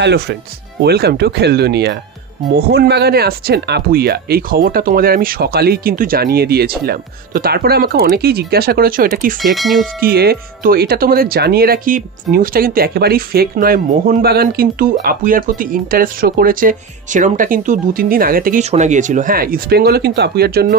Hello friends, welcome to Kheldunia. মোহনবাগানে আসছেন আপুইয়া, এই খবরটা তোমাদের আমি সকালেই কিন্তু জানিয়ে দিয়েছিলাম। তো তারপরে আমাকে অনেকেই জিজ্ঞাসা করেছো এটা কি ফেক নিউজ কি তো এটা তোমাদের জানিয়ে রাখি, নিউজটা কিন্তু একেবারেই ফেক নয়। মোহনবাগান কিন্তু আপুইয়ার প্রতি ইন্টারেস্ট শো করেছে, সেরমটা কিন্তু 2-3 দিন আগে থেকেই শোনা গিয়েছিল। হ্যাঁ, ইস্টবেঙ্গলও কিন্তু আপুইয়ার জন্য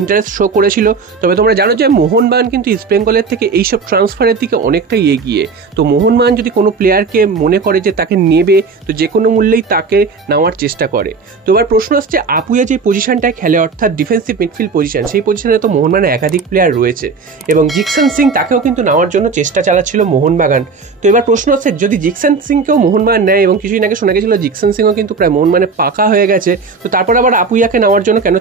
ইন্টারেস্ট শো করেছিল, তবে তোমরা জানো যে মোহনবাগান কিন্তু ইস্টবেঙ্গলের থেকে এইসব ট্রান্সফারের দিকে অনেকটাই এগিয়ে। তো মোহনবাগান যদি কোনো প্লেয়ারকে মনে করে যে তাকে নেবে, তো যে কোনো মূল্যেই তাকে নেওয়ার চেষ্টা করে। তো এবার প্রশ্ন আসছে, আপুইয়া যে পজিশনটায় খেলে অর্থাৎ ডিফেন্সিভ মিডফিল্ড পজিশন, সেই পজিশনে তো মোহনবাগানে একাধিক প্লেয়ার রয়েছে এবং জিকসন সিং তাকেও কিন্তু নেওয়ার জন্য চেষ্টা চালাচ্ছিল মোহনবাগান। তো এবার প্রশ্ন হচ্ছে, যদি জিকসন সিংকেও মোহনবাগান নেয়, এবং কিছুদিন আগে শোনা গেছিল জিকসন সিংও কিন্তু প্রায় মোহনবাগানে পাকা হয়ে গেছে, তো তারপর আবার আপুইয়াকে নেওয়ার জন্য কেন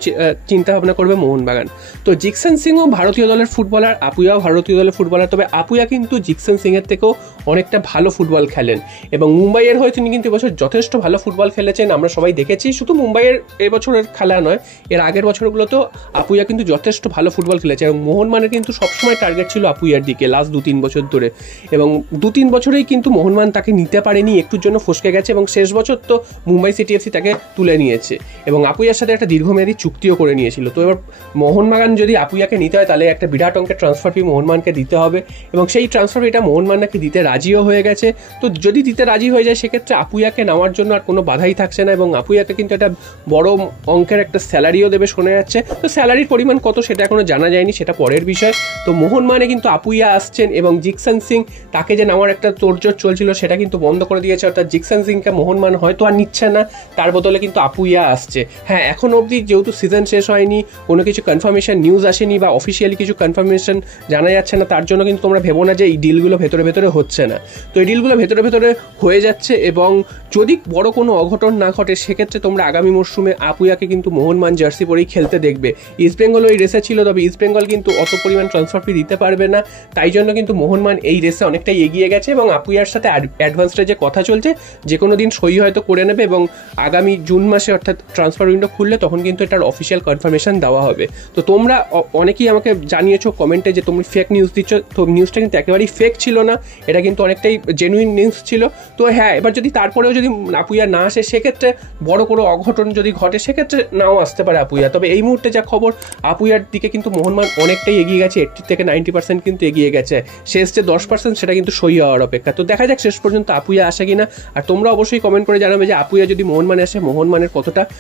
চিন্তা ভাবনা করবে মোহনবাগান? তো জিকসন সিংও ভারতীয় দলের ফুটবলার, আপুইয়াও ভারতীয় দলের ফুটবলার, তবে আপুইয়া কিন্তু জিকসন সিংয়ের থেকেও অনেকটা ভালো ফুটবল খেলেন এবং মুম্বাইয়ের হয়ে তিনি কিন্তু এবছর যথেষ্ট ভালো ফুটবল খেলেছেন, আমরা সবাই দেখেছি। শুধু মুম্বাইয়ের এবছরের খেলা নয়, এর আগের বছরগুলোতেও আপুইয়া কিন্তু যথেষ্ট ভালো ফুটবল খেলেছে এবং মোহনবাগানের কিন্তু সবসময় টার্গেট ছিল আপুইয়ার দিকে লাস্ট 2-3 বছর ধরে, এবং 2-3 বছরেই কিন্তু মোহনবাগান তাকে নিতে পারেনি, একটুর জন্য ফসকে গেছে এবং শেষ বছর তো মুম্বাই সিটি এফসি তাকে তুলে নিয়েছে এবং আপুইয়ার সাথে একটা দীর্ঘমেয়াদী চুক্তিও করে নিয়েছিল। তো এবার মোহনবাগান যদি আপুইয়াকে নিতে হয়, তাহলে একটা বিরাট অঙ্কের ট্রান্সফার ফি মোহনবাগানকে দিতে হবে এবং সেই ট্রান্সফার ফিটা মোহনবাগানকে দিতে রাজিও হয়ে গেছে। তো যদি দিতে রাজি হয়ে যায়, সেক্ষেত্রে আপুইয়াকে নেওয়ার জন্য আর কোনো বাধাই থাকছে না এবং আপুইয়াকে কিন্তু একটা বড় অঙ্কের একটা স্যালারিও দেবে শোনা যাচ্ছে। তো স্যালারির পরিমাণ কত সেটা এখনো জানা যায়নি, সেটা পরের বিষয়। তো মোহনবাগানে কিন্তু আপুইয়া আসছেন এবং জিকসন সিং তাকে যে নেওয়ার একটা তোড়জোড় চলছিল সেটা কিন্তু বন্ধ করে দিয়েছে, অর্থাৎ জিকসন সিংকে মোহনবাগান হয়তো আর নিচ্ছে না, তার বদলে কিন্তু আপুইয়া আসছে। হ্যাঁ, এখন অবধি যেহেতু সিজন শেষ হয়নি, কোনো কিছু কনফার্মেশন নিউজ আসেনি বা অফিসিয়ালি কিছু কনফার্মেশন জানা যাচ্ছে না, তার জন্য কিন্তু তোমরা ভেবো না যে এই ডিলগুলো ভেতরে ভেতরে হচ্ছে না। তো এই ডিলগুলো ভেতরে ভেতরে হয়ে যাচ্ছে এবং যদি বড় কোনো অঘটন না ঘটে, সেক্ষেত্রে তোমরা আগামী মরশুমে আপুইয়াকে কিন্তু মোহনবাগান জার্সি পরেই খেলতে দেখবে। ইস্টবেঙ্গল ওই রেসে ছিল, তবে ইস্টবেঙ্গল কিন্তু অত পরিমাণ ট্রান্সফার ফি দিতে পারবে না, তাই জন্য কিন্তু মোহনবাগান এই রেসে অনেকটাই এগিয়ে গেছে এবং আপুইয়ার সাথে অ্যাডভান্সটা যে কথা চলছে, যে কোনো দিন সই হয়তো করে নেবে এবং আগামী জুন মাসে অর্থাৎ ট্রান্সফার উইন্ডো খুললে তখন কিন্তু এটার অফিসিয়াল কনফার্মেশন দেওয়া হবে। তো তোমরা অনেকেই আমাকে জানিয়েছো কমেন্টে যে তুমি ফেক নিউজ দিচ্ছ, তো নিউজটা কিন্তু একেবারেই ফেক ছিল না, এটা কিন্তু অনেকটাই জেনুইন নিউজ ছিল। তো হ্যাঁ, এবার যদি তারপরেও যদি আপুইয়া না আসে, সেক্ষেত্রে বড় কোনো অঘটন যদি ঘটে, সেক্ষেত্রে নাও আসতে পারে আপুইয়া। তবে এই মুহূর্তে যা খবর, আপুইয়ার দিকে কিন্তু মোহনবাগান অনেকটাই এগিয়ে গেছে, 80 থেকে 90% কিন্তু এগিয়ে গেছে। শেষ যে 10% সেটা কিন্তু সই হওয়ার অপেক্ষা। তো দেখা যাক শেষ পর্যন্ত আপুইয়া আসে কিনা, আর তোমরা অবশ্যই কমেন্ট করে জানাবে যে আপুইয়া যদি মোহনবাগানে আসে, মোহনবাগানের কতটা